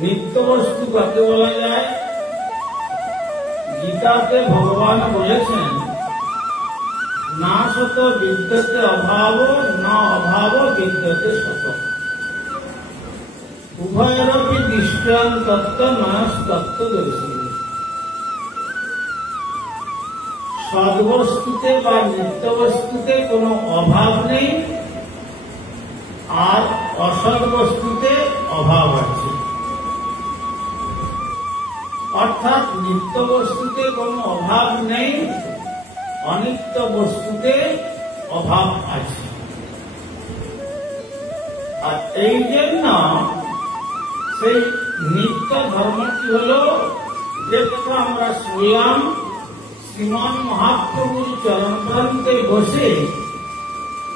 নিত্য বস্তু কাকে বলা যায়? গীতাতে ভগবান বলেছেন, না সত বিদ্যতে অভাব, না অভাব বিদ্যতে সত। উভয়েরপি দৃষ্টান তত্ত্ব নয়স্তত্ত্বদর্শী। সদ্বস্তুতে বা নিত্য বস্তুতে কোনো অভাব নেই, আর অসৎ বস্তুতে অভাব আছে। অর্থাৎ নিত্য বস্তুতে কোনো অভাব নেই, অনিত্য বস্তুতে অভাব আছে। আর এই জন্য সেই নিত্য ধর্মটি হল, যে কথা আমরা শুনলাম, শ্রীমান মহাপ্রভুর চরণপ্রান্তে বসে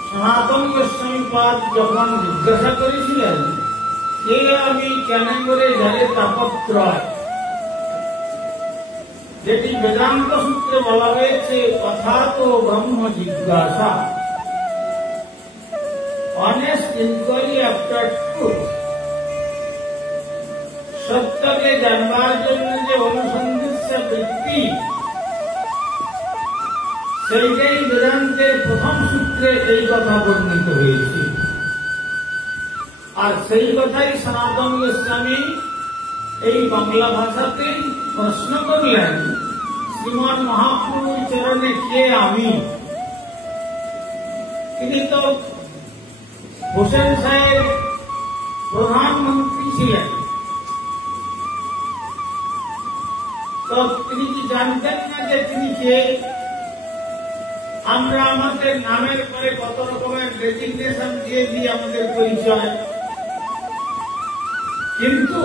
সনাতন গোস্বামী পাদ যখন জিজ্ঞাসা করেছিলেন, কে আমি, কেন করে যারে তাপত্রয়, যেটি বেদান্ত সূত্রে বলা হয়েছে কথা তো ব্রহ্ম জিজ্ঞাসা, অনেস্ট ইনকোয়ারি আফটার ট্রুথ, সত্যকে জানবার জন্য যে অনুসন্ধিৎস বৃত্তি, সেইটাই বেদান্তের প্রথম সূত্রে এই কথা বর্ণিত হয়েছে। আর সেই কথাই সনাতন গোস্বামী এই বাংলা ভাষাতেই প্রশ্ন করলেন, শ্রীমান মহাপ্রভুর চরণে কে আমি? তিনি তো হোসেন সাহেব প্রধানমন্ত্রী ছিলেন, তো তিনি কি জানতেন না যে তিনি কে? আমরা আমাদের নামের পরে কত রকমের ডেজিগনেশন দিয়ে দিই আমাদের পরিচয়, কিন্তু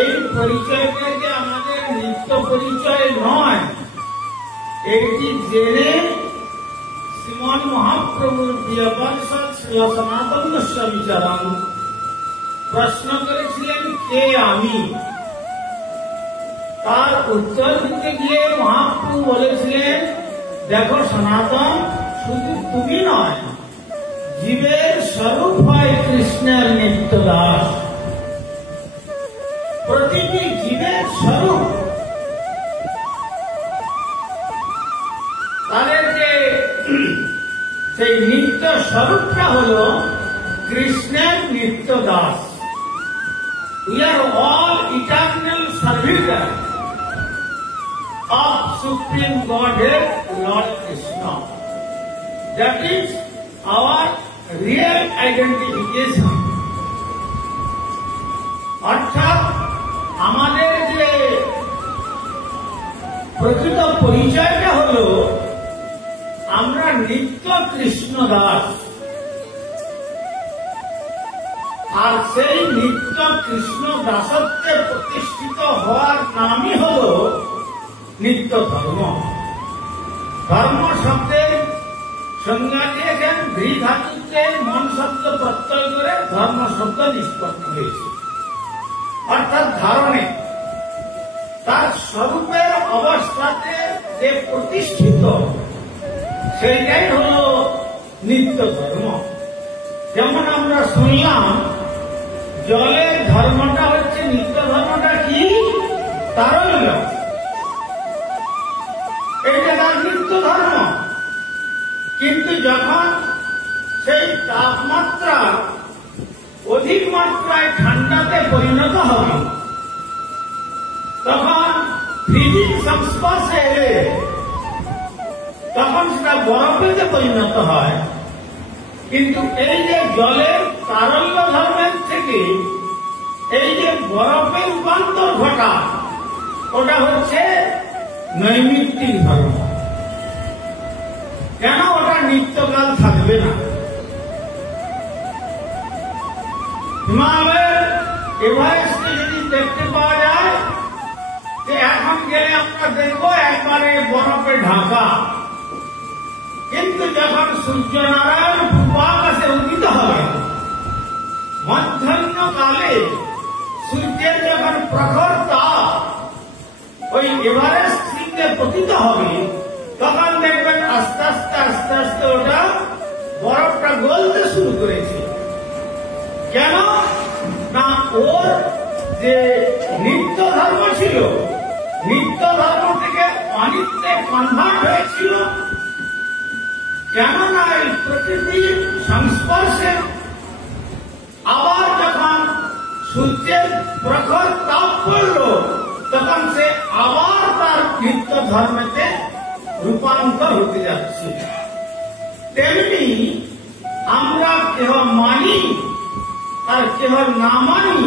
এই পরিচয়টা যে আমাদের নিত্য পরিচয় নয়, এটি জেনে শ্রীমান মহাপ্রভুর প্রিয় পার্ষদ শ্রী সনাতন গোস্বামী চরণ প্রশ্ন করেছিলেন, কে আমি? তার উত্তর দিতে গিয়ে মহাপ্রভু বলেছিলেন, দেখো সনাতন, শুধু তুমি নয়, জীবের স্বরূপ হয় কৃষ্ণের নিত্য দাস। প্রতিটি জীবের স্বরূপ, তাদের যে সেই নিত্য স্বরূপটা হল কৃষ্ণের নিত্য Das. We are all eternal servitors of Supreme Godhead, Lord Krishna. That is our real identification. অর্থাৎ আমাদের যে প্রকৃত পরিচয়টা হল, আমরা নিত্য কৃষ্ণ দাস। আর সেই নিত্য কৃষ্ণ দাসত্বে প্রতিষ্ঠিত হওয়ার নামই হল নিত্য ধর্ম। ধর্ম শব্দের সংজ্ঞা দিয়েছেন ধৃ ধাতুতে মন শব্দ প্রত্যয় করে ধর্ম শব্দ নিষ্পন্ন হয়েছে, অর্থাৎ ধারণে তার স্বরূপের অবস্থাতে যে প্রতিষ্ঠিত, সেইটাই হল নিত্য ধর্ম। যেমন আমরা শুনলাম, জলের ধর্মটা হচ্ছে, নিত্য ধর্মটা কি? তারল্য। এইটা তার নিত্য ধর্ম। কিন্তু যখন সেই তাপমাত্রা অধিক মাত্রায় ঠান্ডাতে পরিণত হবে, তখন ফ্রিজিং সংস্পর্শে এলে তখন সেটা বরফেতে পরিণত হয়। কিন্তু এই যে জলের তারল্য ধর্মের থেকে এই যে বরফের রূপান্তর ঘটা, ওটা হচ্ছে নৈমিত্তিক ধর্ম। কেন? ওটা নিত্যকাল থাকবে না। হিমালয়ের এভারেস্টে যদি দেখতে পাওয়া যায় যে এখন গেলে আমরা দেখবো একবারে বরফে ঢাকা, কিন্তু যখন সূর্যনারায়ণ পূর্ব আকাশে উদিত হবে, মধ্যাহ্নকালে সূর্যের যখন প্রখর তাপ ওই এভারেস্ট শৃঙ্গে পতিত হবে, তখন দেখবেন আস্তে আস্তে আস্তে আস্তে ওটা বরফটা গলতে শুরু করেছে। কেন? ওর যে নিত্য ধর্ম ছিল, নিত্য ধর্ম থেকে অনিত্যে কনভার্ট হয়েছিল। কেননা এই প্রকৃতির সংস্পর্শে আবার যখন সূর্যের প্রখর তাপ পড়ল, তখন সে আবার তার নিত্য ধর্মেতে রূপান্তর হতে যাচ্ছে। তেমনি আমরা কেহ মানি আর কেহ না মানি,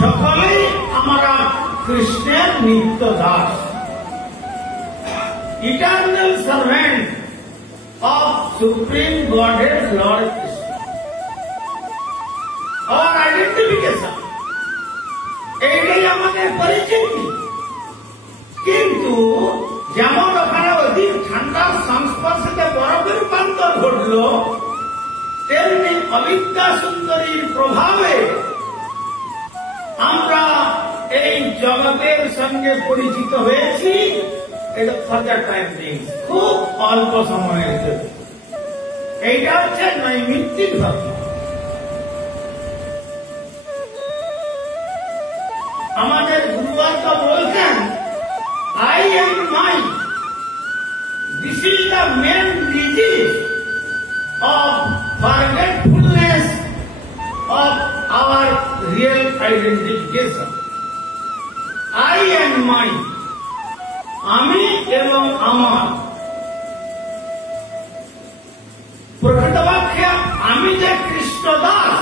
সকলেই আমরা কৃষ্ণের নিত্য দাস, eternal servant of supreme godhead lord Krishna. our identification, এইটাই আমাদের পরিচিতি। কিন্তু যেমন ওখানে অধিক ঠান্ডার সংস্পর্শে বরফের রূপান্তর ঘটল, তেমনি অবিদ্যা সুন্দরীর প্রভাবে আমরা এই জগতের সঙ্গে পরিচিত হয়েছি। এটা ফার্দার টাইম নেই, খুব অল্প সময়ের জন্য। এইটা হচ্ছে নৈমিত্তিক ধর্ম। আমাদের গুরুবার তো বলছেন, I am my, this is the main disease of forgetfulness of our real identification. I am my, আমি এবং আমার। প্রকৃতপক্ষে আমি যে কৃষ্ণ দাস,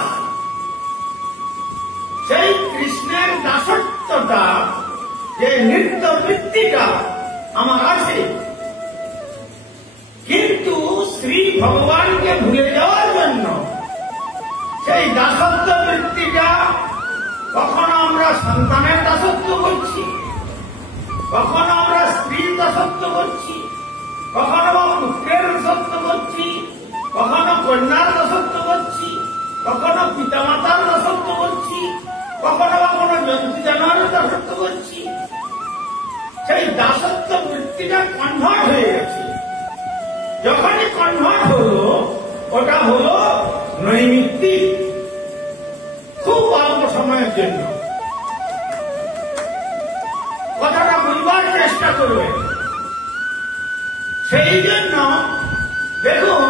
সেই কৃষ্ণের দাসত্বটা, যে নিত্য বৃত্তিটা আমার আছে, কিন্তু শ্রী ভগবানকে ভুলে যাওয়ার জন্য সেই দাসত্ব বৃত্তিটা কখনো আমরা সন্তানের দাসত্ব করছি, কখনো আমরা স্ত্রীর দাসত্ব করছি, কখনো পুত্রের দাসত্ব করছি, কখনো কন্যার দাসত্ব করছি, কখনো পিতামাতার দাসত্ব করছি, কখনো কখনো জন্তু জানোয়ারের দাসত্ব করছি। সেই দাসত্ব বৃত্তিটা কনভার্ট হয়ে গেছে। যখনই কনভার্ট হলো, ওটা হলো নৈমিত্তিক, খুব অল্প সময়ের জন্য। কথাটা বুঝবার চেষ্টা করবে। সেই জন্য দেখুন,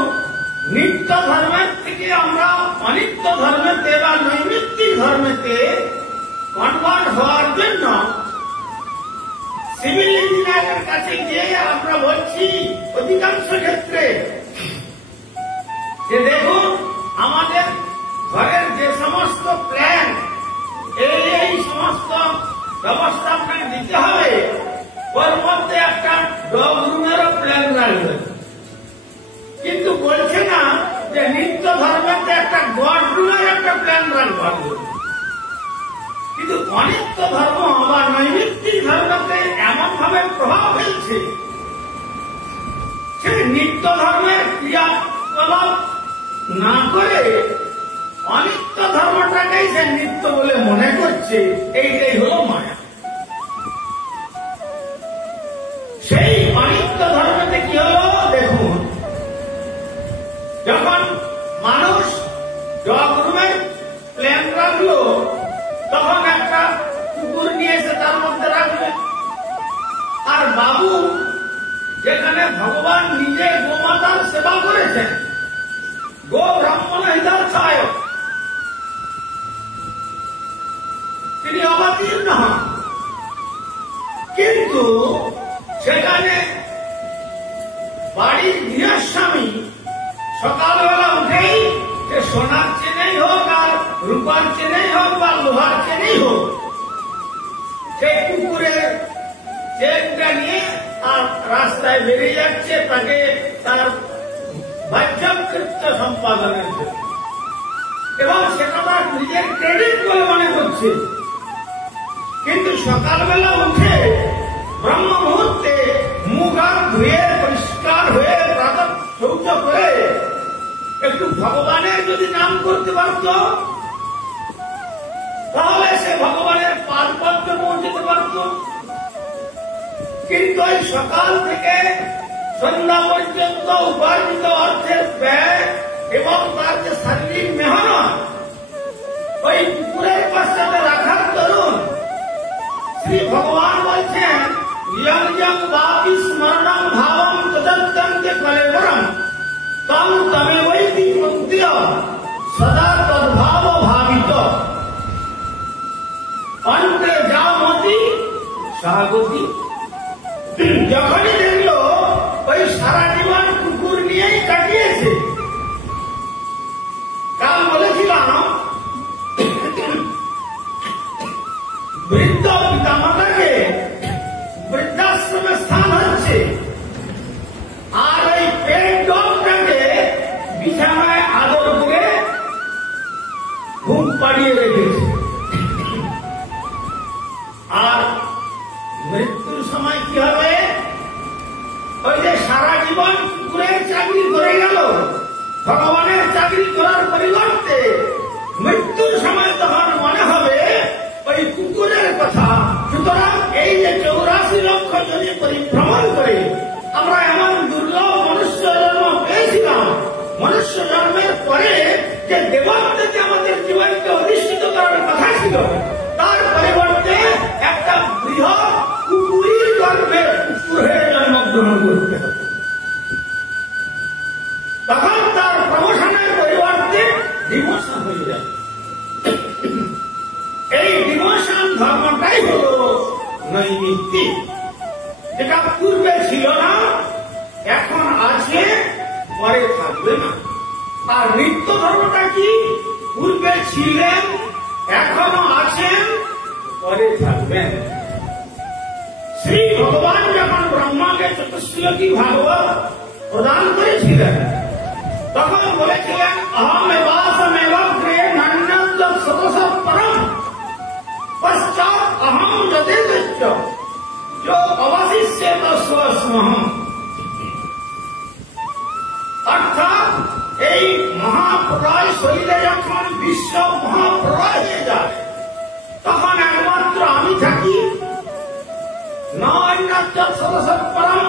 নিত্য ধর্মের থেকে আমরা অনিত্য ধর্মেতে বা নৈমিত্তিক ধর্মেতে কনভার্ট হওয়ার জন্য সিভিল ইঞ্জিনিয়ারের কাছে গিয়ে আমরা বলছি অধিকাংশ ক্ষেত্রে যে দেখুন, আমাদের ঘরের যে সমস্ত প্ল্যান, এই সমস্ত ব্যবস্থা আপনাকে দিতে হবে, ওর মধ্যে একটা ডগ রুমেরও প্ল্যান রাখবে। কিন্তু বলছে না যে নিত্য ধর্মেতে একটা গড রুমের একটা প্ল্যান রাখবে। কিন্তু অনিত্য ধর্ম বা নৈমিত্তিক ধর্মতে এমন ভাবে প্রভাব ফেলছে, সে নিত্য ধর্মের ক্রিয়াকলাপ না করে অনিত্য ধর্মটাকেই সে নিত্য বলে মনে করছে। এইটাই হলো মায়া। সেই অনিত্য ধর্মতে কি হলো দেখুন, যখন মানুষ ডগ রুমের প্ল্যান রাখলো, তখন একটা কুকুর নিয়ে এসে তার মধ্যে রাখবে। আর বাবু যেখানে ভগবান নিজে গোমাতার সেবা করেছেন, গো ব্রাহ্মণ হিতার্থায়, তিনি অবতীর্ণ হন। কিন্তু সেখানে বাড়ির গৃহস্বামী সকালবেলা উঠেই যে সোনার চেনেই হোক আর রূপার চেনেই হোক বা লোহার চেনেই হোক, সেই কুকুরের চেনটা নিয়ে আর রাস্তায় বেরিয়ে যাচ্ছে তাকে তার বাহ্যকৃত্য সম্পাদনের জন্য, এবং সেটা তার নিজের ক্রেডিট বলে মনে করছে। কিন্তু সকালবেলা উঠে ব্রহ্ম মুহূর্তে মুখ হাত ধুয়ে পরিষ্কার হয়ে প্রাতঃ শৌচ করে একটু ভগবানের যদি নাম করতে পারত, তাহলে সে ভগবানের পাদ পদ্মে পৌঁছতে পারত। কিন্তু ওই সকাল থেকে সন্ধ্যা পর্যন্ত উপার্জিত অর্থের ব্যয় এবং তার যে শারীরিক মেহনত ওই কুকুরের পশ্চাতে রাখার তরুণ শ্রী ভগবান বলছেন ইয়ং ইয়ং বাপি স্মরণম ভাবম তদত্যন্তে কলেবরম তম তমে বৈতি প্রত্যয় সদা তদ্ভাব ভাবিত অন্তে যা মতি সাগতি। যখনই দেখলো ওই সারা জীবন কুকুর নিয়েই কাটিয়েছে। কাল বলেছিলাম বৃদ্ধ পিতামাতাকে বৃদ্ধাশ্রমে স্থান হচ্ছে, আর ওই পেট ডগটাকে বিছানায় আদর করে ঘুম পাড়িয়ে রেখেছে। আর মৃত্যুর সময় কি হবে? ওই যে সারা জীবন কুকুরের চাকরি করে গেল, ভগবানের চাকরি করার পরিবর্তে মৃত্যুর সময় তখন মনে হবে ওই কুকুরের কথা। সুতরাং এই যে 84 লক্ষ যদি পরিভ্রমণ করে আমরা এমন দুর্লভ মনুষ্য জন্ম পেয়েছিলাম, মনুষ্য জন্মের পরে যে দেবত্বকে আমাদের জীবনকে অধিষ্ঠিত করার কথা ছিল, তার পরিবর্তে একটা বৃহৎ কুকুরের গর্ভে কুকুর হয়ে জন্মগ্রহণ করতে হবে। তখন তার প্রমোশনের পরিবর্তে ডিমোশন হয়ে যাবে। এই ডিমোশন ধর্মটাই হল নৈমিত্তিক, যেটা পূর্বে ছিল না, এখন আছে, পরে থাকবে না। আর নিত্য ধর্মটা কি? পূর্বে ছিলেন, এখনো আছেন, পরে থাকবেন। শ্রী ভগবান যখন ব্রহ্মাকে চতুশ্লোকী ভাগবত প্রদান করেছিলেন, তখন বলেছিলেন অহমেবাসমেবগ্রে নান্যত সতসৎ পরম পশ্চাৎ অহম যতেন্দ্র যো অবশিষ্যেত স্বস্মহম। অর্থাৎ এই মহাপ্রলয় শরীরে যখন বিশ্ব মহাপ্রলয় হয়ে যায়, তখন একমাত্র আমি থাকি, নৈনাত্য সদসৎ পরম,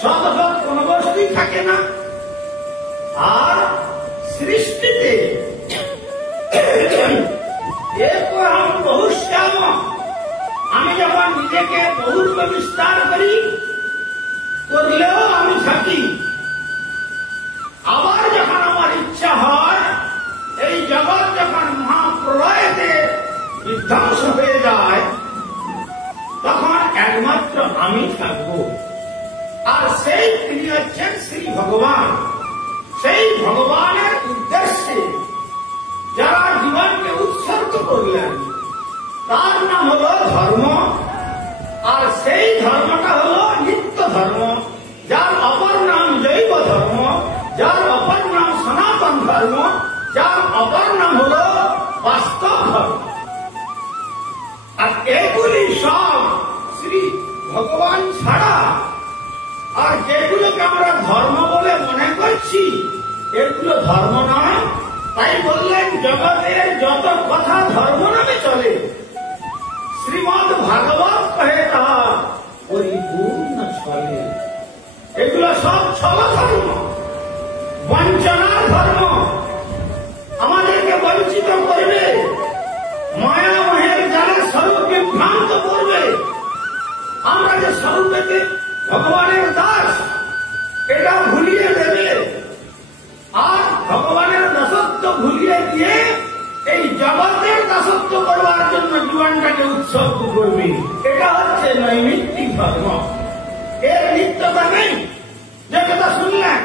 সদসৎ কোন বস্তুই থাকে না। আর সৃষ্টিতে বহুশ্যাম, আমি যখন নিজেকে বহুরূপে বিস্তার করি, করলেও আমি থাকি। আবার যখন আমার ইচ্ছা হয়, এই জগৎ যখন মহাপ্রলয়তে বিধ্বংস হয়ে যায়, তখন একমাত্র আমি থাকব। আর সেই তিনি হচ্ছেন শ্রী ভগবান। সেই ভগবানের উদ্দেশ্যে যারা জীবনকে উৎসর্গ করলেন, তার নাম হল ধর্ম। আর সেই ধর্মটা হল নিত্য ধর্ম, যার অপর নাম জৈব ধর্ম, যার অপর নাম সনাতন ধর্ম, যার অপর নাম হল বাস্তব ধর্ম। আর এগুলি সব শ্রী ভগবান ছাড়া। আর যেগুলোকে আমরা ধর্ম বলে মনে করছি, এগুলো ধর্ম নয়। তাই বললেন জগতের যত কথা ধর্ম নামে চলে, শ্রীমদ ভাগবত কহে তাহা পরিপূর্ণ চলে। এগুলো সব ছল ধর্ম, বঞ্চনার ধর্ম, আমাদেরকে বঞ্চিত করবে, মায়ামহের যারা স্বরূপ বিভ্রান্ত করবে। আমরা যে স্বরূপেতে ভগবানের দাস, এটা ভুলিয়ে দেবে। আর ভগবানের দাসত্ব ভুলিয়ে দিয়ে এই জগতের দাসত্ব করবার জন্য জীবনটাকে উৎসর্গ করবে। এটা হচ্ছে নৈমিত্তিক ধর্ম। এর নিত্যতা নেই। যে কথা শুনলেন,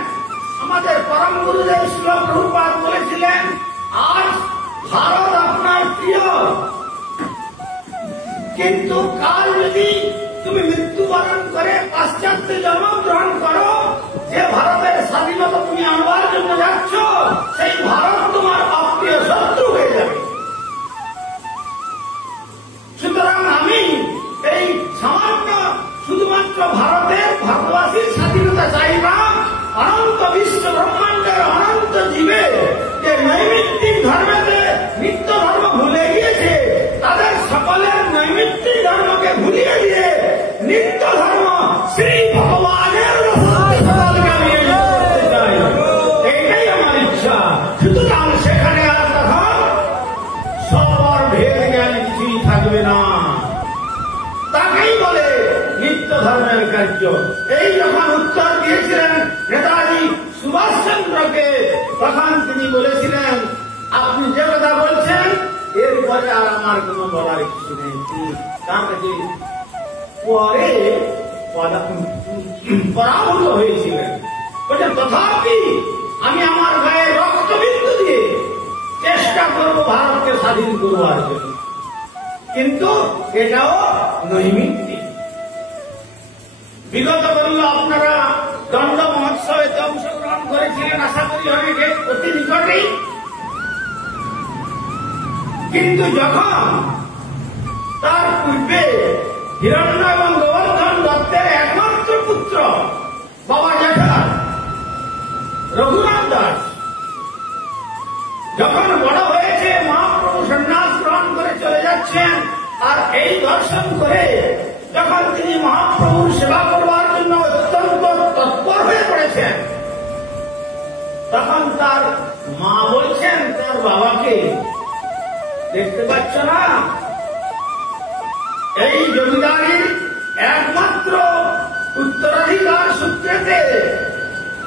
আমাদের পরম গুরুদেব শ্রীল প্রভুপাদ বলেছিলেন, আজ ভারত আপনার প্রিয়, কিন্তু কাল যদি তুমি মৃত্যুবরণ করে পাশ্চাত্যে জন্মগ্রহণ করো, যে ভারতের স্বাধীনতা তুমি আনবার জন্য যাচ্ছ, সেই ভারত তোমার অপ্রিয় শত্রু হয়ে যাবে। সুতরাং আমি এই সামান্য শুধুমাত্র ভারতবাসীর স্বাধীনতা চাই না, অনন্ত বিশ্ব ব্রহ্মাণ্ডের অনন্ত জীবে যে নৈমিত্তিক ধর্মেতে নিত্য ধর্ম ভুলে গিয়েছে, তাদের সকলের নৈমিত্তিক ধর্মকে ভুলিয়ে দিয়ে নিত্য ধর্ম শ্রী ভগবান কিছুই থাকবে না। তাকেই বলে নিত্য ধর্মের কার্য। এই যখন উত্তর দিয়েছিলেন নেতাজি সুভাষচন্দ্রকে, তখন তিনি বলেছিলেন, আপনি যে কথা বলছেন এরপরে আর আমার কোনো বলার কিছু নেই। তার কাছে পরে পরাভূত হয়েছিলেন, বলছেন তথাপি আমি আমার গায়ে রক্তবিন্দু দিয়ে চেষ্টা করব ভারতকে স্বাধীন করবার জন্য, কিন্তু এটাও নৈমিত্তিক। বিগত বলল আপনারা দণ্ড মহোৎসবে অংশগ্রহণ করেছিলেন, আশা করি অনেকে অতি নিকটেই। কিন্তু যখন তার পূর্বে হিরণ্য এবং গোবর্ধন দত্তের একমাত্র পুত্র বাবা জ্যাঠা রঘুনাথ দাস যখন বড় হয়েছে, মহাপ্রভু সন্ন্যাস গ্রহণ করে চলে যাচ্ছেন, আর এই দর্শন করে যখন তিনি মহাপ্রভুর সেবা করবার জন্য অত্যন্ত তৎপর হয়ে পড়েছেন, তখন তার মা বলছেন তার বাবাকে, দেখতে পাচ্ছ না এই জমিদারির একমাত্র উত্তরাধিকার সূত্রেতে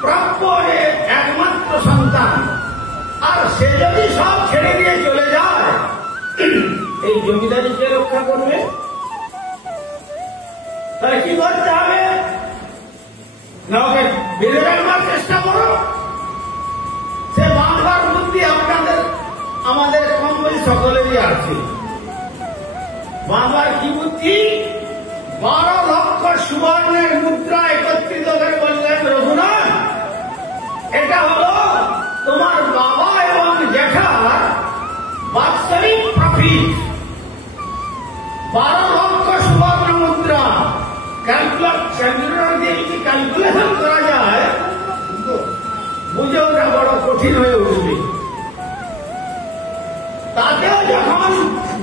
প্রাপ্য একমাত্র সন্তান, আর সে যদি সব ছেড়ে দিয়ে চলে যায় এই জমিদারিকে রক্ষা করবে? তাহলে কি করতে হবে? না ওকে বেঁধে রাখবার চেষ্টা করো। সে বাংলার বুদ্ধি আপনাদের আমাদের কম বেশি সকলেরই আছে। বাংলার কি বুদ্ধি? 12 লক্ষ সুবর্ণের মুদ্রা একত্রিত করে বললেন, রঘুনাথ এটা হলো তোমার বাবা এবং জ্যাঠার বাৎসরিক প্রফিট। 12 লক্ষ সুবর্ণ মুদ্রা ক্যালকুলেটর দিয়ে যদি ক্যালকুলেশন করা যায়, বুঝে ওটা বড় কঠিন হয়ে উঠবে। তাতেও যখন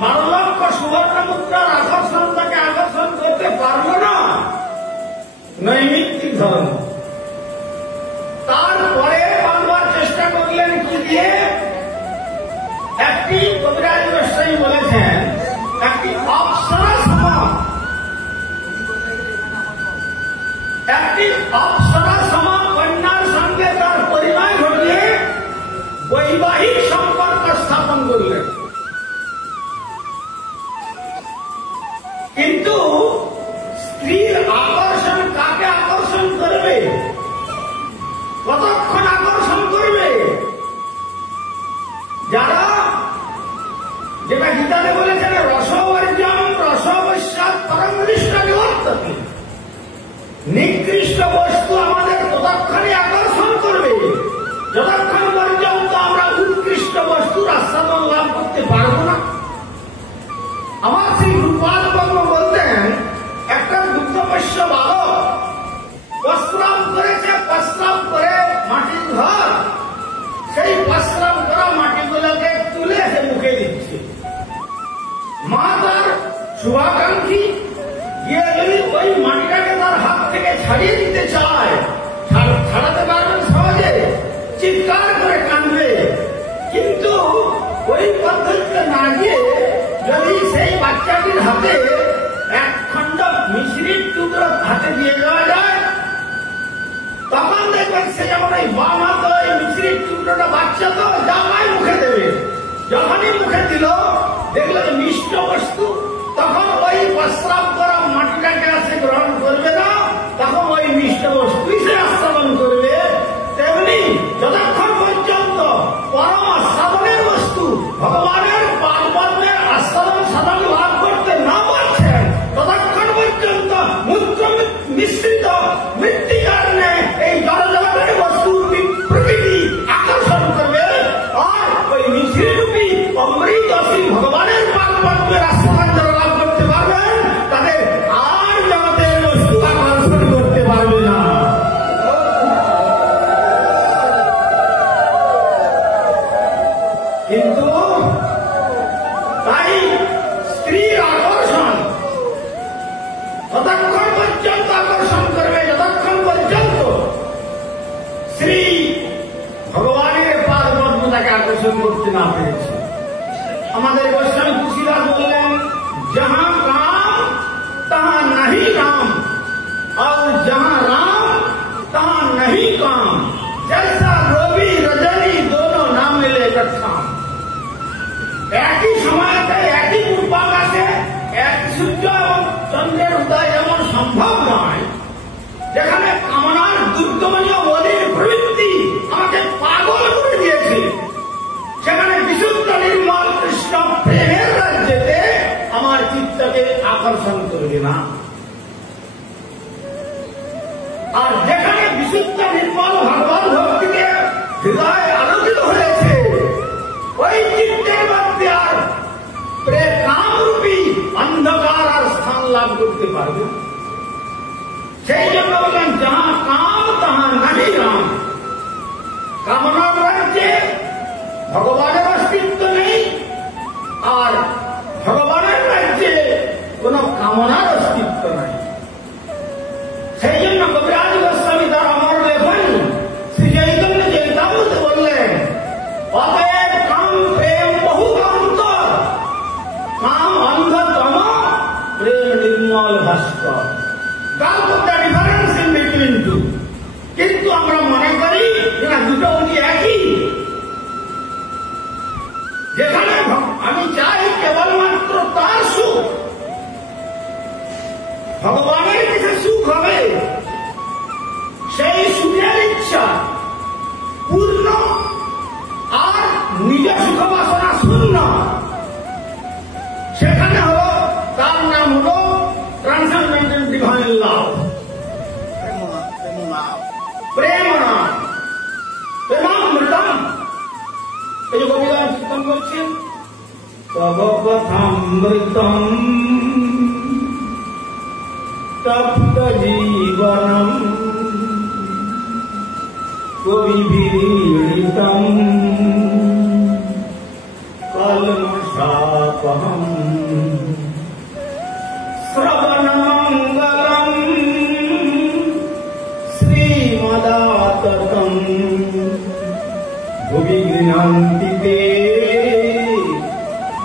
12 লক্ষ সুবর্ণ মুদ্রার আকর্ষণ তাকে আকর্ষণ করতে পারল না, নৈমিত্তিক ধর্ম। তারপরে বাংলার চেষ্টা করলেন কি দিয়ে? একটি কবিরাজ গোস্বামী বলেছেন, একটি অপ্সরা সম, একটি অপ্সরা সম কন্যার সঙ্গে তার পরিণয় ঘটিয়ে বৈবাহিক সম্পর্ক স্থাপন করলেন। কিন্তু স্ত্রীর আকর্ষণ কাকে আকর্ষণ করবে? কতক্ষণ আকর্ষণ করবে? যারা যেটা গীতাতে বলেছেন রসবর্জম রসবস্যাৎ পরমনিষ্ঠ নিবর্ততে, নিকৃষ্ট বস্তু আমাদের ততক্ষণে আকর্ষণ করবে যতক্ষণ পর্যন্ত আমরা উৎকৃষ্ট বস্তুর আস্বাদন লাভ করতে পারবো না। আমার শ্রী রূপাল বাবু বলতেন, একটা দুগ্ধপোষ্য বালক প্রস্রাব করেছে, প্রস্রাব করে মাটির ঘর, সেই প্রস্রাব করা মাটিগুলোকে তুলে সে মুখে দিচ্ছে। মা তার শুভাকাঙ্ক্ষী গিয়ে যদি ওই মাটিটাকে তার হাত থেকে ছাড়িয়ে দিতে চায়, ছাড়াতে পারবেন সহজে, চিৎকার করে কাঁদবে। কিন্তু ওই পদ্ধতিতে না গিয়ে যদি সেই বাচ্চাটির হাতে এক খণ্ড মিশ্রির টুকরো হাতে দিয়ে দেওয়া যায়, তখন দেখবেন সে যেমন ওই বাম হাতে ওই মিশ্রির টুকরোটা বাচ্চা তো জামাই মুখে দেবে। যখনই মুখে দিল দেখলো যে মিষ্ট বস্তু, তখন ওই প্রস্রাব করা মাটিটাকে সে গ্রহণ করবে না, তখন ওই মিষ্ট বস্তুই সে আস্বাদন করবে। তেমনি যতক্ষণ পর্যন্ত পরম আস্বাদনের বস্তু ভগবানের পার্বণের আস্বাদন সাধন লাভ করতে না পারছেন, ততক্ষণ পর্যন্ত মূত্র মিশ্রিত মৃত্তিকার ন্যায় এই জড়জগতের বস্তুর প্রকৃতি আকর্ষণ করবে, আর ওই মিশ্রিরূপী অমৃতশী ভগবানের পার্বণের আস্বাদন যারা লাভ করতে পারবেন, তাদের আর জগতের বস্তু আকর্ষণ করতে পারবে না। কিন্তু তাই স্ত্রীর আকর্ষণ ততক্ষণ পর্যন্ত আকর্ষণ করবে যতক্ষণ পর্যন্ত শ্রী ভগবানের পাদ পদ্ম তাকে আকর্ষণ করতে না পেরেছে। আমাদের গোস্বামী তুলসীদাস বললেন, जहां काम तहां नहीं राम, और जहां राम तहां नहीं काम। जैसा रवि रजनी दोनों ना मिले काम। एक ही समय एक ही পূর্বাকাশে এক সূর্য এবং চন্দ্রের উদয় যেমন সম্ভব নয়, যেখানে কামনার দুর্গমনীয় বলির প্রবৃত্তি আমাকে পাগল করে দিয়েছে, সেখানে বিশুদ্ধ নির্মল কৃষ্ণ প্রেমের রাজ্যেতে আমার চিত্তকে আকর্ষণ করবে না। আর যেখানে বিশুদ্ধ নির্মল ভগবান ভক্তিকে হৃদয় আলোকিত হয়েছে, ওই চিত্তের মধ্যে আর কামরূপী অন্ধকার আর স্থান লাভ করতে পারবে। সেই জন্য বললেন যাহা কাম তাহা নাহি রাম। কামনার রাজ্যে ভগবানের অস্তিত্ব নেই, আর ভগবানের রাজ্যে কোন কামনার অস্তিত্ব নাই। সেই জন্য কবিরাজ গোস্বামী তার অমর লেখন শ্রী চৈতন্য চৈতামৃত বললেন, অতএব কাম প্রেম বহু অন্তর, কাম অন্ধতম প্রেম নির্মল ভাস্কর। Difference in between two. কিন্তু আমরা মনে করি না দুটো উনি একই। যেখানে আমি চাই কেবলমাত্র তার সুখ, ভগবানের কিছু সুখ হবে, সেই সুখের ইচ্ছা পূর্ণ আর নিজ সুখ বাসনা শূন্য, সেখানে হলো তার নাম হলো ট্রান্সেন্ডেন্টাল ডিভাইন লাভ, প্রেম নাম, প্রেমামৃতম। এই যে কবিতা কীর্তন করছেন, তব কথামৃতম তপ্ত জীবনম কবিভিড়িতম কলমশাপহম শ্রবণমঙ্গলম শ্রীমদাততম ভুবি গৃহন্তি তে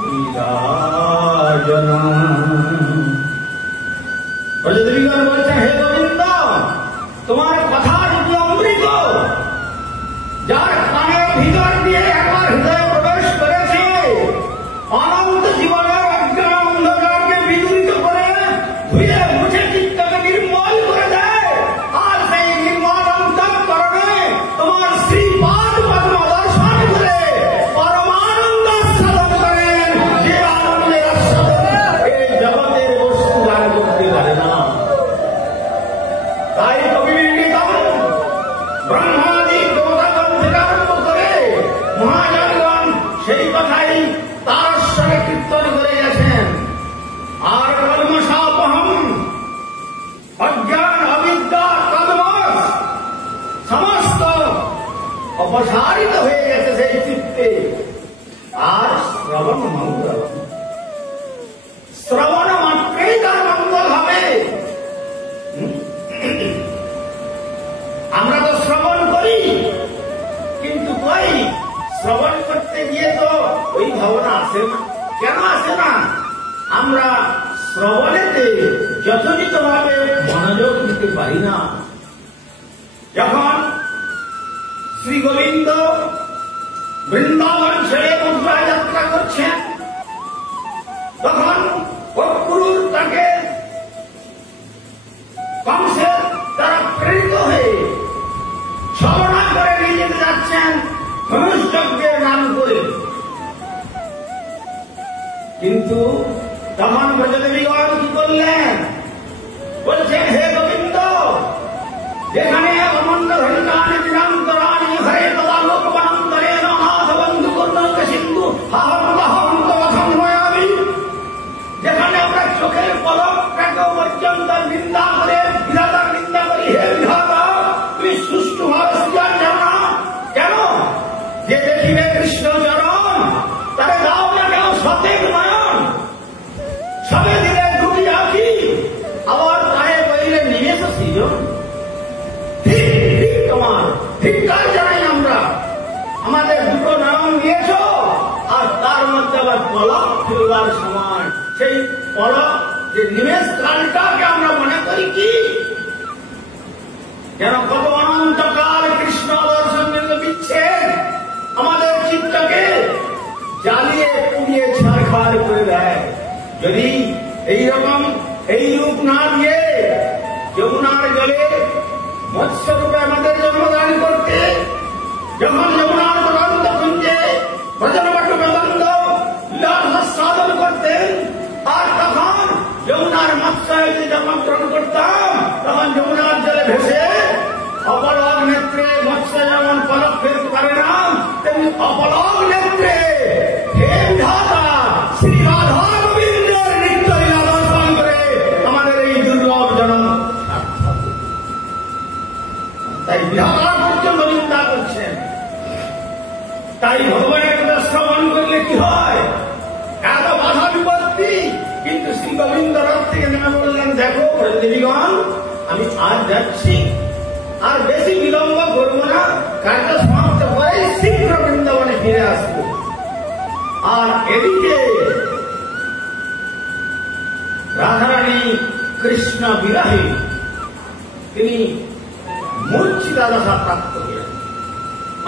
বিরাজনা। ব্রজদেবীগণ বলছেন, হে গোবিন্দ, তোমার কথা যদি অমৃত, যার কানের ভিতর দিয়ে একবার হৃদয়ে প্রবেশ করেছে, অনন্ত জীবনের অজ্ঞান অন্ধকারকে বিদূরিত করে ধুয়ে মুছে চিত্তকে নির্মল করে দেয়। আর সেই নির্মল অন্তঃকরণে তোমার শ্রীপাদ পদ্ম দর্শন করে পরমানন্দ সাধন করেন, যে আনন্দের আস্বাদন এই জগতের বস্তু দান করতে পারে না। তাই কবিবিদিতম ব্রহ্মাদি দেবতাগণ থেকে আরম্ভ করে মহাজনগণ সেই কথাই তার স্বরে কীর্তন করে গেছেন। আর কলমশাপহম, অজ্ঞান অবিদ্যা কলমশ সমস্ত অপসারিত হয়ে গেছে সেই চিত্তে। আর শ্রবণ মঙ্গল, শ্রবণ মাত্রেই তার মঙ্গল হবে। আমরা তো শ্রবণ করি, কিন্তু কই শ্রবণ করতে গিয়ে তো ওই ভাবনা আসে না। কেন আসে না? আমরা শ্রবণেতে যথোচিত ভাবে মনোযোগ দিতে পারি না। যখন শ্রী গোবিন্দ বৃন্দাবন ছেড়ে মথুরা যাত্রা করছেন, তখন অক্রূর তাকে কংসের তারা প্রেরিত হয়ে ছলনা করে নিয়ে যেতে যাচ্ছেন ধনুষ যজ্ঞের নাম করে। কিন্তু তখন ব্রজদেবীগণ কি করলেন? বলছেন, হে গোবিন্দ, যেখানে অমন্দ ঘণ্টানি দিনান্তরানি হরে তদা লোকবান্তরে নাথ বন্ধু কর্ণক সিন্ধু হাহম, যেখানে আমরা চোখের পলকটাকে পর্যন্ত নিন্দা করে বিধাতার নিন্দা করি, হে বিধাতা তুমি সুষ্ঠুভাবে সুজান যাও না কেন? যে দেখিবে কৃষ্ণ চরণ তারে দাও না কেন সতেজ নয়ন, সবে দিলে দুটি আঁকি আবার তারে কইলে নিমেষ সৃজন। ঠিক ঠিক তোমার ধিক্কার জানাই আমরা, আমাদের দুটো নয়ন নিয়েছ আর তার মধ্যে আবার পলক ফেলবার সময় সেই যে নিমেষ কালটাকে আমরা মনে করি কি যেন কত অনন্তকাল কৃষ্ণ দর্শন দিচ্ছে, আমাদের চিত্তকে জ্বালিয়ে পুড়িয়ে ছাড়খাড় করে দেয়। যদি এইরকম এই রূপ না দিয়ে যমুনার জলে মৎস্য রূপে আমাদের জন্মদান করতে, যখন যমুনার প্রবন্ধ কুঞ্জে ব্রজবট্ট প্রবন্ধ সাধন করতেন, আর তখন যমুনার মৎস্যে জন্মগ্রহণ করতাম, তখন যমুনার জলে ভেসে অপলক নেত্রে মৎস্য যেমন পলক ফেলতে পারে না, তেমনি অপলক নেত্রে হে বিধাতা শ্রী রাধা গোবিন্দের নিত্য লীলা দর্শন করে আমাদের এই দুর্লভ জন্ম সার্থক। তাই বিধাতা পর্যন্ত নিন্দা করছেন। তাই ভগবানের কথা শ্রবণ করলে কি হয়, এত বাধা বিপত্তি, কিন্তু শ্রী গোবিন্দ রথ থেকে নেমে বললেন, দেখো দেবীগণ, আমি আজ যাচ্ছি, আর বেশি বিলম্ব করবো না, কাজটা সমাপ্ত করে শীঘ্র বৃন্দাবনে ফিরে আসবো। আর এদিকে রাধারানী কৃষ্ণ বিরাহী তিনি মূর্ছিতা দশা প্রাপ্ত হলেন।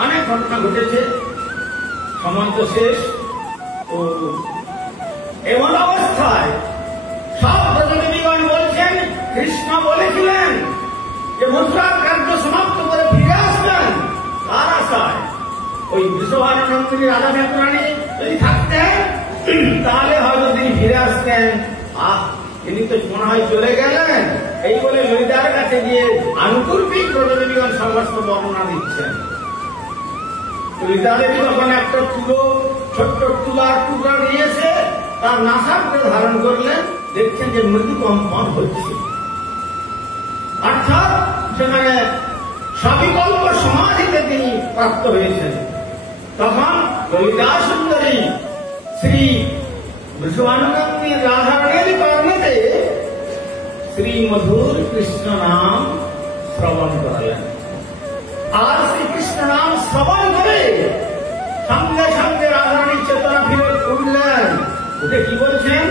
অনেক ঘটনা ঘটেছে, সমান্ত শেষ। তো এমন অবস্থায় সব ব্রজদেবীগণ বলছেন, কৃষ্ণ বলেছিলেন যে মথুরার কার্য সমাপ্ত করে ফিরে আসবেন, তার আশায় ওই বিশ্বভানন্দিনী রাধা ঠাকুরানী যদি থাকতেন তাহলে হয়তো তিনি ফিরে আসতেন। তিনি তো মনে হয় চলে গেলেন, এই বলে ললিতার কাছে গিয়ে আনুকূল্যিক ব্রজদেবীগণ সমস্ত বর্ণনা দিচ্ছেন। ললিতা দেবী তখন একটা ছোট্ট তুলার টুকরা নিয়েছে, তার নাসার করে ধারণ করলেন, দেখছেন যে মৃদু কম্পন হচ্ছে, অর্থাৎ সেখানে সবিকল্প সমাধিতে তিনি প্রাপ্ত হয়েছেন। তখন ললিতা সুন্দরী শ্রী বৃষভানুনন্দী রাধারানীর কর্ণেতে শ্রী মধুর কৃষ্ণ নাম শ্রবণ করালেন। আর শ্রীকৃষ্ণ নাম শ্রবণ করে সঙ্গে সঙ্গে রাধারানী চেতনা ফিরে উঠলেন। উঠে কি বলছেন,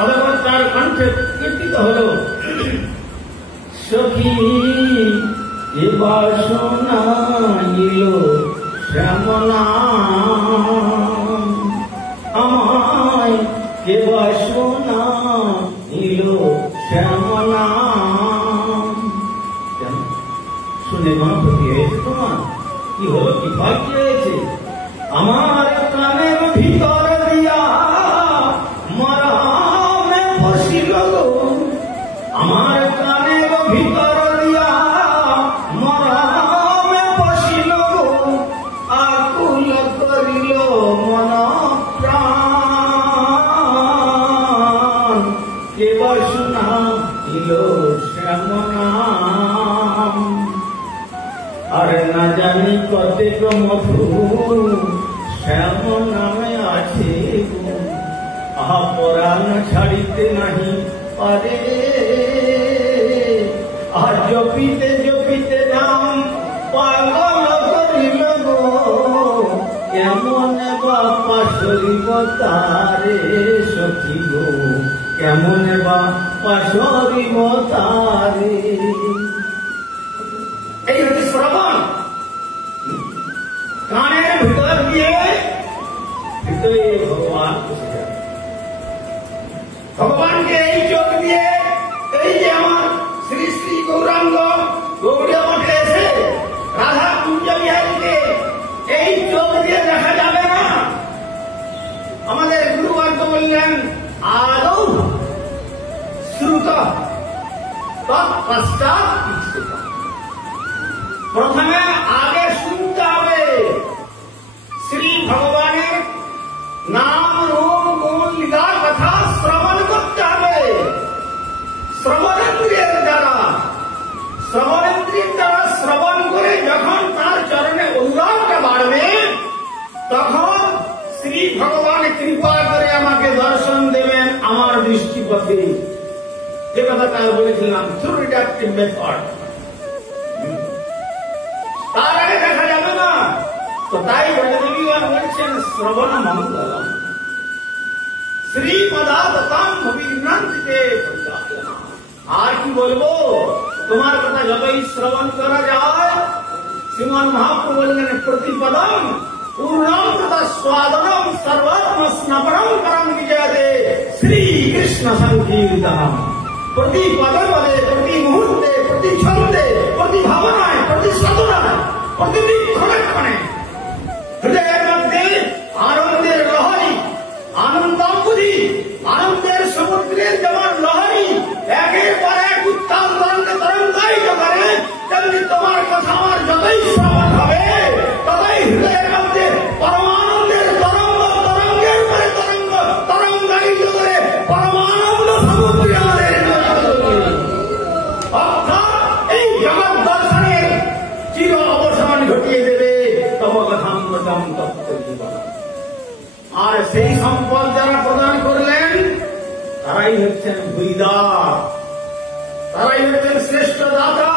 অতঃপর তার কণ্ঠে কীর্তিত হল, সখী এ বাসনা নিল শ্যামনা, আমায় কে বাসনা নিল শ্যামনা। শুনে গণপতি হয়েছে তোমার কি হলো, কি ভয় কি হয়েছে? আমার কানের ভিতর দিয়া মরামে বসিল, আমার কানের ভিতর দিয়া মরামে বসিল, আকুল করিল মন প্রাণ, কে বাসনা নিল শ্যামনা। আরে না জানি কতেক মধু শ্যাম নামে আছে, আহা পরাণ ছাড়িতে নাহি পারে, আর জপিতে জপিতে নাম পাগল করিল গো, কেমন বা পাশরিব তারে সখী গো, কেমন বা পাশরিব তারে। এই হচ্ছে শ্রবণ, কানের ভিতর দিয়ে ভিতরে ভগবান বসে যান। ভগবানকে এই চোখ দিয়ে, এই যে আমার শ্রী শ্রী গৌরাঙ্গ গৌড়ীয় মঠে এসে রাধা কুঞ্জ বিহারীকে এই চোখ দিয়ে দেখা যাবে না। আমাদের গুরুবর্গ বললেন, আদৌ শ্রুত তৎপশ্চাৎ ইচ্ছুক। প্রথমে আগে শুনতে হবে শ্রী ভগবানের নাম রূপ গুণ লীলা কথা শ্রবণ করতে হবে। শ্রবণেন্দ্রিয়ের দ্বারা শ্রবণ করে যখন তার চরণে অনুরাগটা বাড়বে, তখন শ্রী ভগবান কৃপা করে আমাকে দর্শন দেবেন আমার দৃষ্টিপথে। যে কথা তার বলেছিলাম, থ্রু রিডাক্টিভ মেথড, তার আগে দেখা যাবে না। তো তাই ব্রজদেবীগণ বলছেন শ্রবণ মঙ্গলম, শ্রীপদাদতাম অভিনন্দিতে। আর কি বলবো, তোমার কথা যতই শ্রবণ করা যায়, শ্রীমান মহাপ্রভু বললেন প্রতিপদম পূর্ণম তথা স্বাদনম সর্বাত্ম স্নপনম করম বিজয়তে শ্রীকৃষ্ণ সংকীর্তনম। প্রতি পদে পদে, প্রতি মুহূর্তে, প্রতি ছন্দে, প্রতি ভাবনায়, প্রতি সাধনায়, প্রতিটি ক্ষণে ক্ষণে হৃদয়ের মধ্যে আনন্দের লহরী, আনন্দাম্বুধি, আনন্দের সমুদ্রের যেমন লহরী একের পর এক উত্তাল তরঙ্গে তরঙ্গায়িত করে, তেমনি তোমার কথা আমার যতই শ্রবণ হবে ততই হৃদয়ের মধ্যে পরমানন্দের তরঙ্গ, তরঙ্গের পরে তরঙ্গ তরঙ্গায়িত করে পরমানন্দ সমুদ্রে আমাদের। অর্থাৎ এই জগৎ দর্শনের চির অবসান ঘটিয়ে দেবে তব কথামৃতম তত্ত্বজীবন। আর সেই সম্পদ যারা প্রদান করলেন তারাই হচ্ছেন ভূইদার, তারাই হচ্ছেন শ্রেষ্ঠ দাতা।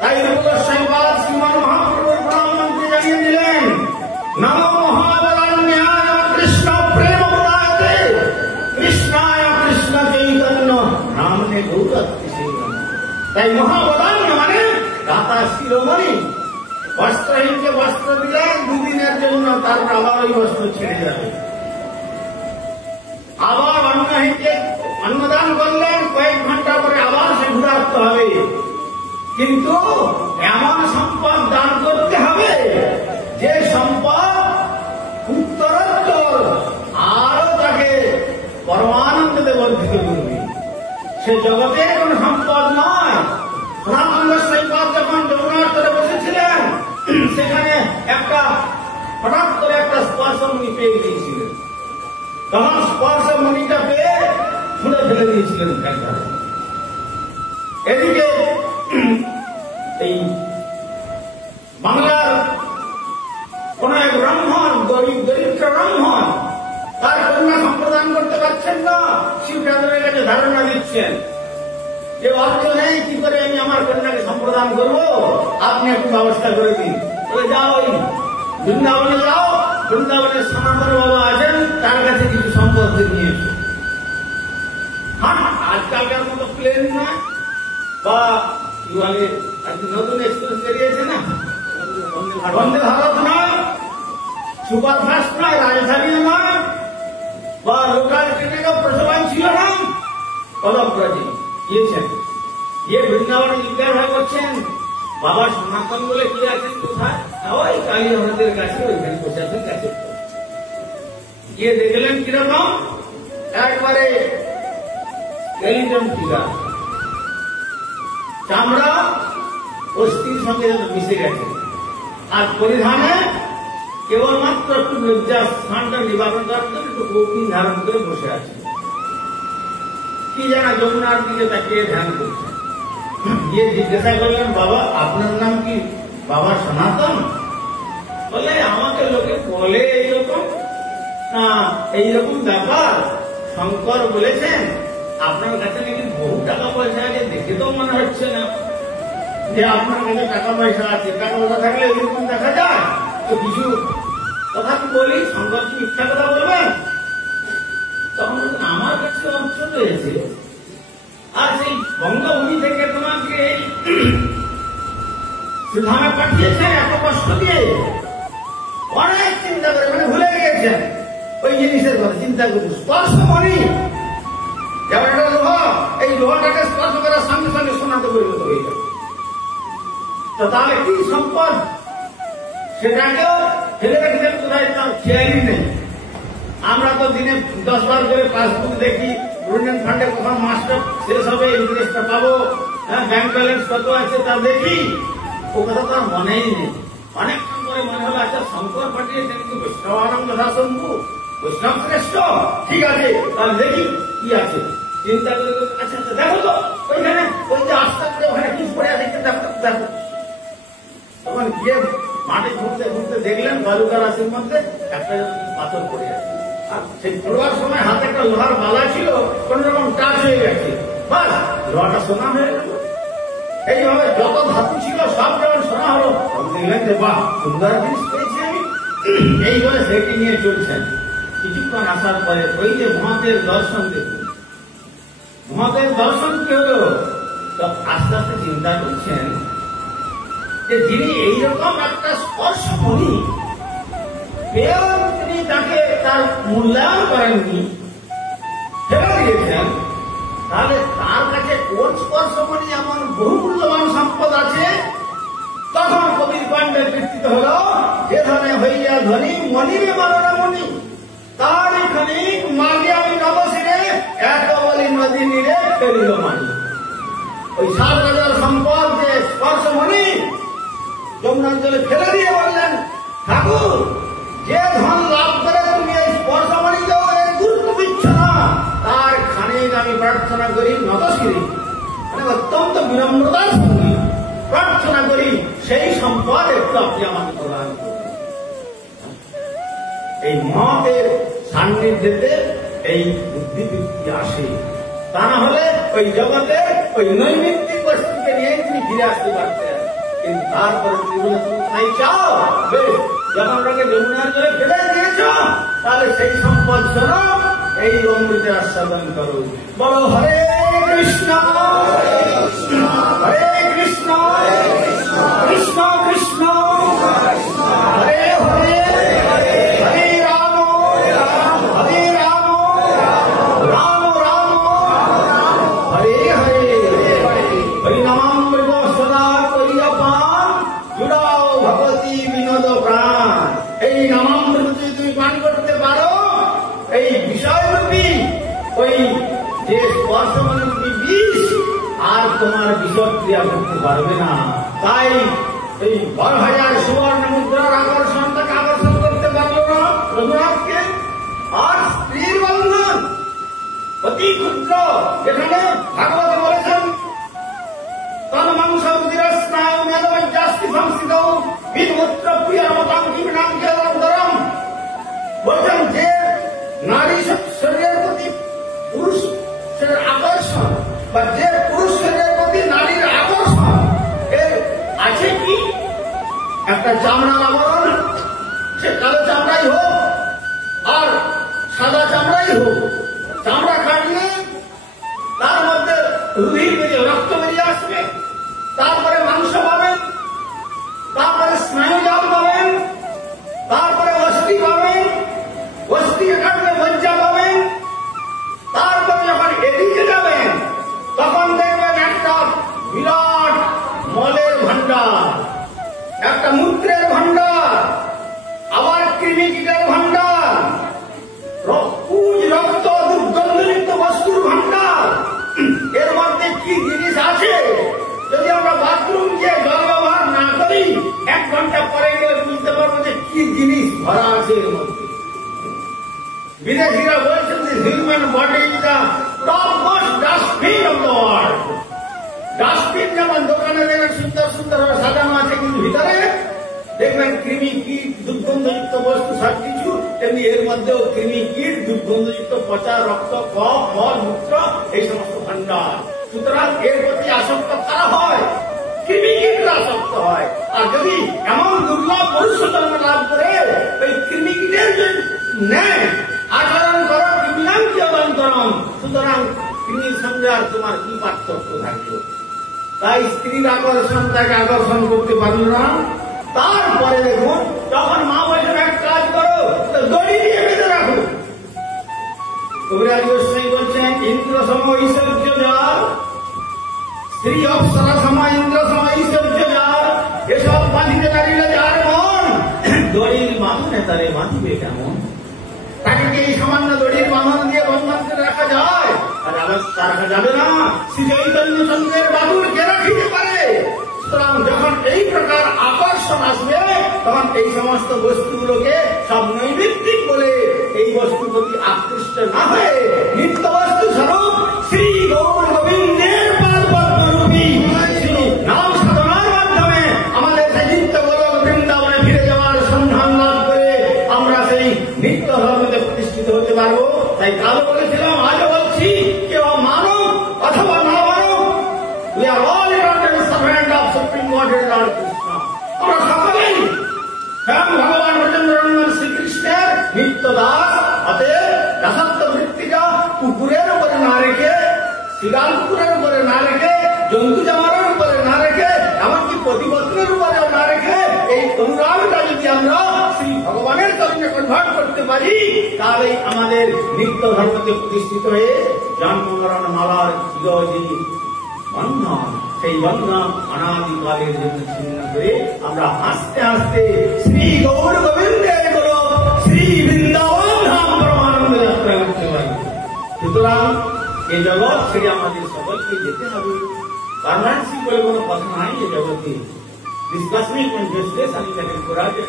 তাই রূপগোস্বামীপাদ শ্রীমান মহাপ্রভুর প্রণাম মন্ত্রে জানিয়ে দিলেন, নমো মহাবলান্যায় কৃষ্ণ প্রেম প্রদায়তে কৃষ্ণায় কৃষ্ণ চৈতন্য নামনে গৌরত্রী সিংহ। তাই মহাবলান্য মানে দাতা শিরোমণি। বস্ত্রহীনকে বস্ত্র দিলেন দুদিনের জন্য, তারপর আবার ওই বস্ত্র ছেড়ে যাবে। আবার অন্নহীনকে অন্নদান করলেন, কয়েক ঘন্টা পরে আবার সে ক্ষুধার্ত হবে। কিন্তু এমন সম্পদ দান করতে হবে যে সম্পদ উত্তরোত্তর আরো তাকে পরমানন্দে বর্ধিত করবে। সে জগতে কোন সম্পদ নয়। সনাতন গোস্বামীপাদ যখন যমুনার বসেছিলেন, সেখানে একটা হঠাৎ করে একটা স্পর্শমণি পেয়ে গিয়েছিলেন। তখন স্পর্শমণিটা পেয়ে ছুঁড়ে ফেলে দিয়েছিলেন একবারে। এদিকে এই বাংলার কোন এক ব্রাহ্মণ, গরিব দরিদ্র ব্রাহ্মণ, তার কন্যা সম্প্রদান করতে পারছেন না। শিব ঠাকুরের কাছে ধারণা দিচ্ছেন যে অর্থ নেই, কি করে আমি আমার কন্যাকে সম্প্রদান করবো, আপনি একটু ব্যবস্থা করে দিন। যাও ওই বৃন্দাবনে যাও, বৃন্দাবনের সনাতন বাবা আছেন, তার কাছে কিছু সম্পদ নিয়ে এসো। হ্যাঁ, আজকালকার মতো প্লেন না বা কি বলে নতুন এক্সপ্রেস বেরিয়েছে না, বন্দে ভারত নয়, সুপারফাস্ট নয়, রাজধানী নয়, বা লোকাল ট্রেনে প্রসবান ছিল না, পদব্রজে গিয়েছেন। গিয়ে বৃন্দাবনে জিজ্ঞাসা করছেন, বাবা সনাতন বলে কি আছেন কোথায়? ওই কালী আমাদের কাছে, ওইখানে বসে আছেন কাছে। গিয়ে দেখলেন কিরকম, একবারে চামড়া অস্থির সঙ্গে মিশে গেছে, আর পরিধানে কেবলমাত্র একটু লজ্জা স্থানটা নিবারণ করার জন্য একটু কৌপিন ধারণ করে বসে আছে। কি জানা যমুনার দিকে তাকিয়ে ধ্যান করছে। গিয়ে জিজ্ঞাসা করলেন, বাবা আপনার নাম কি? বাবা সনাতন? বলে আমাকে লোকে বলে এইরকম না, এইরকম ব্যাপার। শঙ্কর বলেছেন আপনার কাছে নাকি বহু টাকা পয়সা আছে, দেখে তো মনে হচ্ছে না যে আপনার কাছে টাকা পয়সা আছে। টাকা পয়সা থাকলে এরকম দেখা যায় তো কিছু কথা কি বলি, শঙ্কর কি মিথ্যা কথা বলবেন? তখন আমার কাছে অর্থ রয়েছে, আর সেই বঙ্গভূমি থেকে তোমাকে এই সুধামে পাঠিয়েছেন এত কষ্ট দিয়ে। অনেক চিন্তা করে, মানে ভুলে গিয়েছেন ওই জিনিসের কথা। চিন্তা করুন, স্পর্শমণি যেমন একটা লোহা, এই লোহাটাকে স্পর্শ করার সঙ্গে সঙ্গে সোনাতে পরিণত হয়ে যাবে। তো তাহলে কি সম্পদ, সেটাকেও ফেলে রেখেছেন কোথায়, তার খেয়ালই নেই। আমরা তো দিনে 10 বার করে পাসবুক দেখি, প্রভিডেন্ট ফান্ডে কখন মাসটা শেষ হবে, ইন্টারেস্টটা পাবো, ব্যাংক ব্যালেন্স কত আছে তা দেখি। ও কথা তো আর মনেই নেই। অনেকক্ষণ করে মনে হলো, আচ্ছা শঙ্কর পাঠিয়েছেন কিন্তু বৈষ্ণবানন্দ দাসম্ভু, বৈষ্ণব শ্রেষ্ঠ, ঠিক আছে তাহলে দেখি কি আছে। চিন্তা করে আচ্ছা আচ্ছা দেখো তো ওইখানে, ওই যে আস্তে করে ওখানে কি পড়ে আছে দেখো দেখো। তখন গিয়ে মাঠে ঘুরতে ঘুরতে দেখলেন বালুকা রাশির মধ্যে একটা পাথর পড়ে আছে। আর সেই পড়বার সময় হাতে একটা লোহার বালা ছিল, কোন রকম টাচ হয়ে গেছে, বাস লোহাটা সোনা হয়ে গেল। এইভাবে যত ধাতু ছিল সব যেমন সোনা হলো। দেখলেন যে বাহ, সুন্দর জিনিস পেয়েছি আমি, এইভাবে সেটি নিয়ে চলছেন। কিছুক্ষণ আসার পরে ওই যে মহাদেব দর্শন দেখুন, মহাদেব দর্শন কি হলো? তো আস্তে আস্তে চিন্তা করছেন যে যিনি এইরকম একটা স্পর্শ মনি, তিনি তাকে তার মূল্যায়ন করেননি, ফেলে দিয়েছেন, তাহলে তার কাছে কোন স্পর্শমণি এমন বহু মূল্যবান সম্পদ আছে? তখন কবির কণ্ঠে কীর্তিত হল, যে ধনে হইয়া ধনী মনিরে মনি, তার খানিক মাগে আমি নবশিরে এত বলি নদী নিরে ফেরিল মানি। ওই 7,000 সম্পদ যে স্পর্শমণি যমুনাঞ্চলে ফেলে দিয়ে বললেন, ঠাকুর যে ধন লাভ করে তুমি এই স্পর্শমণিকেও এর গুরুত্ব দিচ্ছ না, তার খানিক আমি প্রার্থনা করি নতশিরে, মানে অত্যন্ত বিনম্রতার সঙ্গে প্রার্থনা করি সেই সম্পদ একটু আপনি আমাকে প্রদান করুন। এই মতের সান্নিধ্যে এই বুদ্ধিবৃত্তি আসে, তা না হলে ওই জগতে ওই নৈমিত্তিক বস্তুকে নিয়ে তিনি ফিরে আসতে পারতেন। কিন্তু তারপরে তুমি তাই চাও, বেশ যখন তাকে যমুনার জলে ফেলে দিয়েছ, তাহলে সেই সম্পদ শোনো, এই অমৃতের আস্বাদন করো। বলো হরে কৃষ্ণ হরে কৃষ্ণ কৃষ্ণ কৃষ্ণ হরে হরে হরে রাম হরে রাম রাম রাম হরে হরে হরিনামামৃত সদা করিয়া পান, জুড়াও ভগবতী বিনোদ প্রাণ। এই নামামৃত যদি তুমি পান করতে পারো, এই বিষয়রূপী ওই যে স্পর্শমূলরূপী বিষ আর তোমার বিষক্রিয়া করতে পারবে না। তাই এই 12,000 সুবর্ণ মুদ্রার আকর্ষণ তাকে আকর্ষণ করতে পারল না রঘুনাথকে। আর স্ত্রীর বন্ধন অতি ক্ষুদ্র, যেখানে ভাগবত বলেছেন তন মাংস উদির স্নায়ু মেদমজ্জাস্তি সংস্থিত বিমূত্র প্রিয় মতাং জীবনাং কেবলম, বলছেন যে নারী শরীরের প্রতি পুরুষের আকর্ষণ বা যে পুরুষ শরীরের প্রতি নারীর আকর্ষণ এর আছে কি একটা চামড়ার আবরণ, সে কালো চামড়াই হোক আর সাদা চামড়াই হোক, চামড়া কাটলে তার মধ্যে রক্ত বেরিয়ে আসবে, তারপরে মাংস পাবেন, তারপরে স্নায়ুজাল পাবেন, তারপরে অস্থি পাবেন, অস্থিকে কাটলে মজ্জা পাবেন, তারপরে যখন এদিকে যাবেন তখন দেখবেন একটা বিরাট মলের ভান্ডার, একটা মূত্রের ভান্ডার, আবার কৃমিকীটের ভান্ডার, রক্ত দুর্গন্ধযুক্ত বস্তুর ভান্ডার। এর মধ্যে কি জিনিস আছে যদি আমরা বাথরুম গিয়ে জল ব্যবহার না করি, 1 ঘন্টা পরে গেলে বুঝতে পারবো যে কি জিনিস ভরা আছে এর মধ্যে। বিদেশিরা বলছেন যে human body is the top most dustbin of the world. Dustbin যেমন দোকানে দেখবেন সুন্দর সুন্দর সাজানো আছে, কিন্তু ভিতরে দেখবেন কৃমি কীট দুর্গন্ধযুক্ত বস্তু সব কিছু, তেমনি এর মধ্যেও কৃমি কীট দুর্গন্ধযুক্ত পচা রক্ত, কফ, মল, মূত্র, এই সমস্ত ভান্ডার। সুতরাং এর প্রতি আসক্ত কারা হয়? কৃমি কীটরা আসক্ত হয়। আর যদি এমন দুর্লভ মনুষ্য জন্ম লাভ করে ওই কৃমি কীটের ন্যায় আচরণ করো, কৃমিনাং কিয়দন্তরম, সুতরাং কৃমির সঙ্গে আর তোমার কি পার্থক্য থাকলো? তাই স্ত্রীর আকর্ষণ তাকে আকর্ষণ করতে পারল না। তারপরে দেখুন, তখন মা বলছেন এক কাজ করো, দড়ি দিয়ে বেঁধে রাখো। কবিরাজ গোস্বামী বলছেন ইন্দ্র সম ঐশ্বর্য যার, স্ত্রী অপ্সরা সময় ইন্দ্র সময় ঐশ্বর্য যার, এসব বাঁধিতে লাগিলে যার মন, দড়ির বাঁধনে তারে বাঁধিবে কেমন? তাকে কি এই সামান্য দড়ির বাঁধন দিয়ে বন্ধন করে রাখা যায়? আর রাখা যাবে না। শ্রী চৈতন্য চন্দ্রের বাহুর কে রাখিতে পারে? সুতরাং যখন এই প্রকার আকর্ষণ আসবে, তখন এই সমস্ত বস্তুগুলোকে সব নৈমিত্তিক বলে এই বস্তুর প্রতি আকৃষ্ট না হয়ে নিত্য বস্তু স্বরূপ শ্রী গৌর গোবিন্দের পাদপদ্মরূপী নাম সাধনার মাধ্যমে আমাদের সেই নিত্য গোলক বৃন্দাবনে ফিরে যাওয়ার সন্ধান লাভ করে আমরা সেই নিত্য ধর্মতে প্রতিষ্ঠিত হতে পারবো। তাই কাল বলেছিলাম, আজও বলছি, কেউ মানব অথবা না মানব, we are all eternal servant of Supreme Godhead Lord Krishna. আমরা সকলেই স্বয়ং ভগবান ব্রজেন্দ্রনন্দন শ্রীকৃষ্ণের নিত্য দাস অতএব দাসত্ব বৃত্তিটা কুকুরের উপরে না রেখে, শিগাল কুকুরের উপরে না রেখে, জন্তু জানোয়ারের উপরে না রেখে, এমনকি প্রতিপত্রের উপরেও না রেখে এই অনুরাগটা যদি আমরা শ্রী ভগবানের চরণে কনভার্ট করতে পারি, তাহলেই আমাদের নিত্য ধর্মতে প্রতিষ্ঠিত হয়ে জন্ম মরণ মালার চিরজীবী বন্ধন, সেই বন্ধন অনাদিকালের জন্য ছিন্ন করে আমরা আস্তে আস্তে শ্রী গৌর গোবিন্দের গোলক শ্রী বৃন্দাবন ধাম পরমানন্দ যাত্রা করতে পারি। সুতরাং এই জগৎ ছেড়ে আমাদের সকলকে যেতে হবে। পার্মানেন্সি বলে কোনো কথা নাই এই জগতে। ডিসকাসমিক ইনভেস্টেশন ইন কোরাজে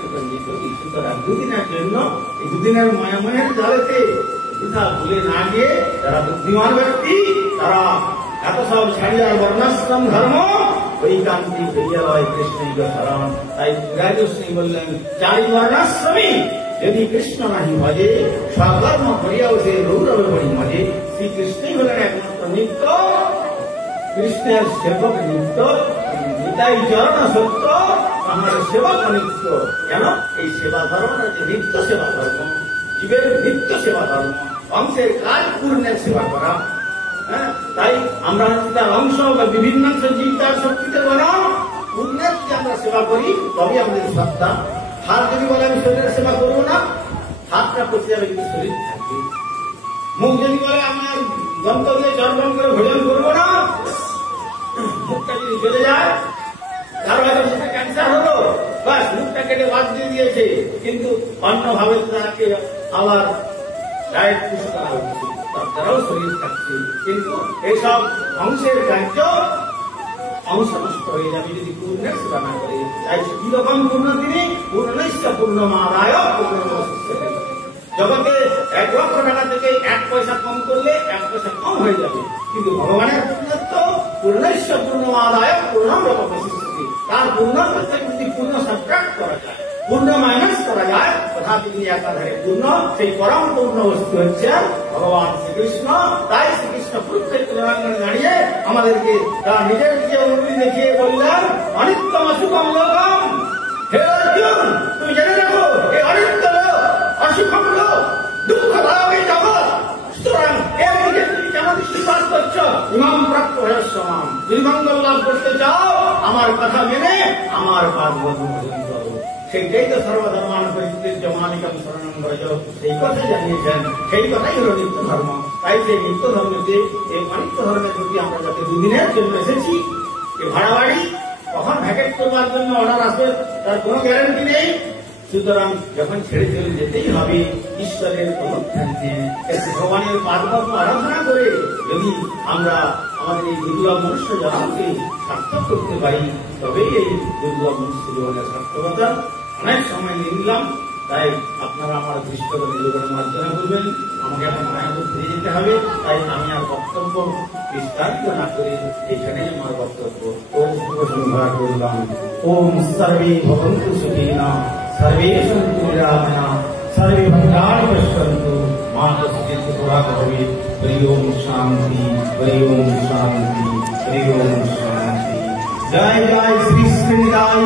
সুতরাং দুদিনের জন্য এই দুদিনের মায়াময়ের জালেতে বৃথা ভুলে না গিয়ে যারা বুদ্ধিমান ব্যক্তি তারা এত সব ছাড়িয়ার বর্ণাশ্রম ধর্ম ঐকান্তিক হইয়া লয় কৃষ্ণ শরণ। তাই রাজশ্রী বললেন চারি বর্ণাশ্রমী যদি কৃষ্ণ নাহি ভজে, স্বকর্ম করিয়াও সে রৌরবে বড়ি মজে। শ্রীকৃষ্ণই হলেন একমাত্র নিত্য, কৃষ্ণের সেবক নিত্য, নিতাই চরণ সত্য, আমার সেবক নিত্য। কেন এই সেবা ধর্ম হচ্ছে নিত্য সেবা ধর্ম, জীবের নিত্য সেবা ধর্ম, অংশের কাজ পূর্ণের সেবা করা। হ্যাঁ, তাই আমরা তার অংশ বা বিভিন্ন জীব তার শক্তিতে বলা পূর্ণের যদি আমরা সেবা করি তবে আমাদের সত্তা। হাত যদি বলে আমি শরীরের সেবা করবো না, হাতটা পচে যাবে কিন্তু শরীর থাকবে। মুখ যদি বলে আমি আর দন্ত দিয়ে চর্বণ করে ভোজন করবো না, মুখটা যদি চলে যায়, কারো হয়তো সেটা ক্যান্সার হলো, বাস মুখটা কেটে বাদ দিয়ে দিয়েছে, কিন্তু অন্যভাবে তাকে আবার ডায়েট পুষ করা হচ্ছে, তারাও শরীর থাকছে, কিন্তু এইসব অংশের কার্য অংশ নষ্ট হয়ে যাবে যদি পূর্ণের সেবা না করে। তাই কিরকম পূর্ণ তিনি পূর্ণৈশ্য পূর্ণমাদায় পূর্ণমস্য। জগতে 1 লক্ষ টাকা থেকে 1 পয়সা কম করলে 1 পয়সা কম হয়ে যাবে, কিন্তু ভগবানের পূর্ণত্ব পূর্ণৈশ্য পূর্ণমাদায় পূর্ণমস্য। তার পূর্ণত্ব থেকে যদি পূর্ণ সাবট্রাক্ট করা যায়, পূর্ণ মাইনাস করা যায়, তথা তিনি একাধারে পূর্ণ, সেই পরম পূর্ণ বস্তু হচ্ছে ভগবান শ্রীকৃষ্ণ। তাই শ্রীকৃষ্ণ কুরুক্ষেত্র রণাঙ্গনে দাঁড়িয়ে আমাদেরকে তার নিজের যে অনুভূতি দেখিয়ে বললেন অনিত্যম অসুখম লোকম। হে অর্জুন, তুমি জেনে রাখো এই অনিত্য লোক, অসুখম লোক, দুঃখদায়ক এই জগৎ। সুতরাং এর দিকে তুমি কেন দৃষ্টিপাত করছো? ইমাম প্রাপ্ত হয়ে সমান। যদি মঙ্গল লাভ করতে চাও আমার কথা মেনে আমার পাদ গ্রহণ করো। সেইটাই তো সর্বধর্মান পরিত্যাজ্যমানিকম শরণং ব্রজ, সেই কথা জানিয়েছেন, সেই কথাই হল নিত্য ধর্ম। তাই সেই নিত্য ধর্মকে, এই অনিত্য ধর্মের প্রতি আমরা যাতে দুদিনের জন্য এসেছি, এই ভাড়া বাড়ি কখন ভ্যাকেট করবার জন্য অর্ডার আসবে তার কোনো গ্যারান্টি নেই। সুতরাং যখন ছেড়ে চলে যেতেই হবে ঈশ্বরের অনুধ্যানে, ভগবানের পাদপদ্ম আরাধনা করে যদি আমরা আমাদের এই দুর্লভ মনুষ্য জন্মকে সার্থক করতে পারি, তবেই এই দুর্লভ মনুষ্য জীবনের সার্থকতা। অনেক সময় নিয়ে নিলাম, তাই আপনারা আমার দৃষ্ট নিবেদনের মাধ্যমে বলবেন আমাকে এখন মায়াপুর ফিরে যেতে হবে। তাই আমি আর বক্তব্য বিস্তারিত না করে এখানে আমার বক্তব্য ওম শুভসংহার করলাম। ওম সর্বে ভবন্তু সুখিনা, সর্বে সন্তু নিরাময়া, সর্বে ভদ্রাণি পশ্যন্তু, মা কশ্চিৎ দুঃখভাগ্ ভবেৎ। হরি ওম শান্তি, হরি ওম শান্তি, হরি ওম শান্তি। জয় জয় শ্রী শ্রীনিতাই